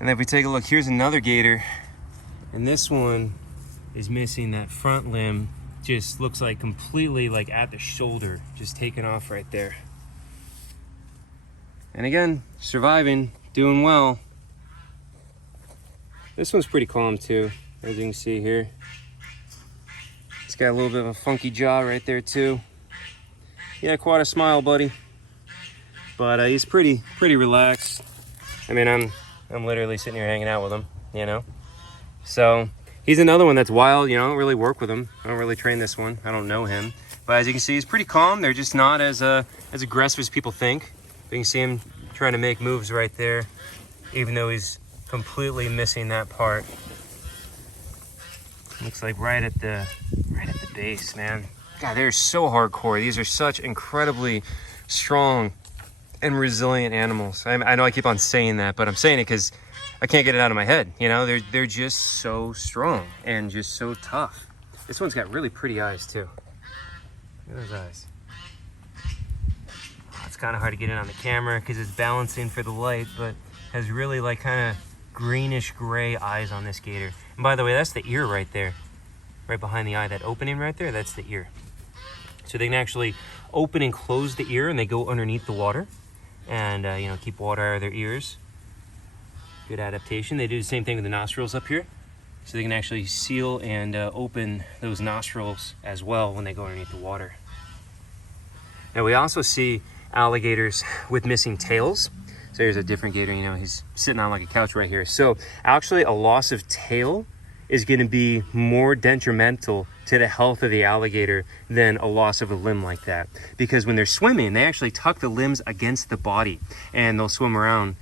And then if we take a look, here's another gator. And this one is missing that front limb. Just looks like completely like at the shoulder, just taken off right there. And again, surviving, doing well. This one's pretty calm too, as you can see here. It's got a little bit of a funky jaw right there too. Yeah, quite a smile, buddy. But he's pretty relaxed. I mean, I'm literally sitting here hanging out with him, you know. So he's another one that's wild. You know, I don't really work with him. I don't really train this one. I don't know him. But as you can see, he's pretty calm. They're just not as aggressive as people think. You can see him trying to make moves right there, even though he's completely missing that part. Looks like right at the base, man. God, they're so hardcore. These are such incredibly strong and resilient animals. I know I keep on saying that, but I'm saying it because I can't get it out of my head. You know, they're just so strong and just so tough. This one's got really pretty eyes too. Look at those eyes. It's kind of hard to get in on the camera because it's balancing for the light, but has really like kind of greenish gray eyes on this gator. And by the way, that's the ear right there, right behind the eye. That opening right there, that's the ear. So they can actually open and close the ear, and they go underneath the water, and you know, keep water out of their ears. Good adaptation. They do the same thing with the nostrils up here, so they can actually seal and open those nostrils as well when they go underneath the water. Now we also see alligators with missing tails. So here's a different gator, you know, he's sitting on like a couch right here. So actually a loss of tail is going to be more detrimental to the health of the alligator than a loss of a limb like that. Because when they're swimming, they actually tuck the limbs against the body and they'll swim around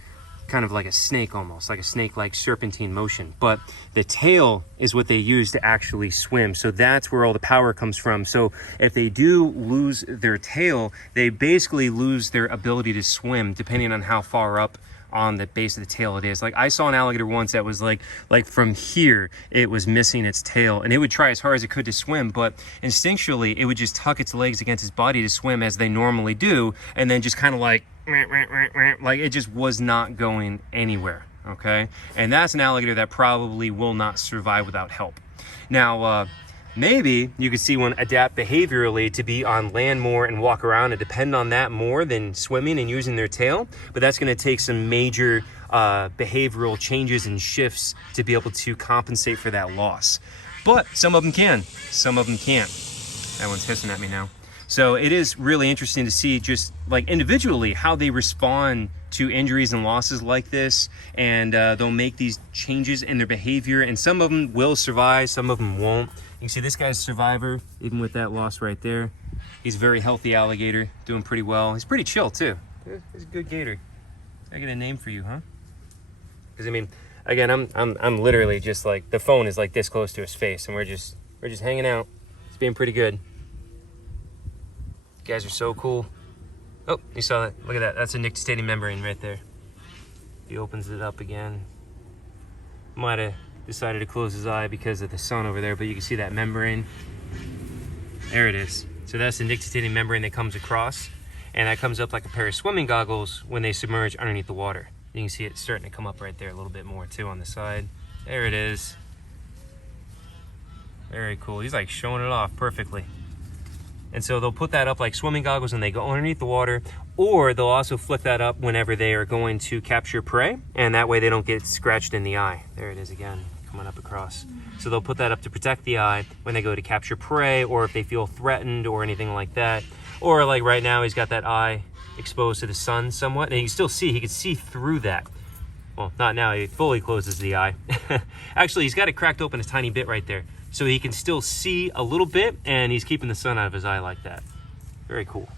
kind of like a snake, almost like a snake-like serpentine motion. But the tail is what they use to actually swim. So that's where all the power comes from. So if they do lose their tail, they basically lose their ability to swim depending on how far up on the base of the tail it is. Like I saw an alligator once that was like from here, it was missing its tail, and it would try as hard as it could to swim, but instinctually it would just tuck its legs against its body to swim as they normally do, and then just kind of like it just was not going anywhere. Okay, and that's an alligator that probably will not survive without help. Now maybe you could see one adapt behaviorally to be on land more and walk around and depend on that more than swimming and using their tail. But that's going to take some major behavioral changes and shifts to be able to compensate for that loss. But some of them can, some of them can't. That one's hissing at me now. So it is really interesting to see just like individually how they respond to injuries and losses like this, and they'll make these changes in their behavior, and some of them will survive, some of them won't. You can see this guy's a survivor, even with that loss right there. He's a very healthy alligator, doing pretty well. He's pretty chill too. He's a good gator. I get a name for you, huh? Because I mean, again, I'm literally just like, the phone is like this close to his face, and we're just hanging out. It's being pretty good. You guys are so cool. Oh, you saw that. Look at that. That's a nictitating membrane right there. He opens it up again. Might have decided to close his eye because of the sun over there, but you can see that membrane. There it is. So that's the nictitating membrane that comes across, and that comes up like a pair of swimming goggles when they submerge underneath the water. You can see it starting to come up right there a little bit more too on the side. There it is. Very cool. He's like showing it off perfectly. And so they'll put that up like swimming goggles when they go underneath the water, or they'll also flick that up whenever they are going to capture prey, and that way they don't get scratched in the eye. There it is again, coming up across. So they'll put that up to protect the eye when they go to capture prey, or if they feel threatened or anything like that. Or like right now, he's got that eye exposed to the sun somewhat, and you can still see, he can see through that. Well, not now, he fully closes the eye. Actually, he's got it cracked open a tiny bit right there, so he can still see a little bit, and he's keeping the sun out of his eye like that. Very cool.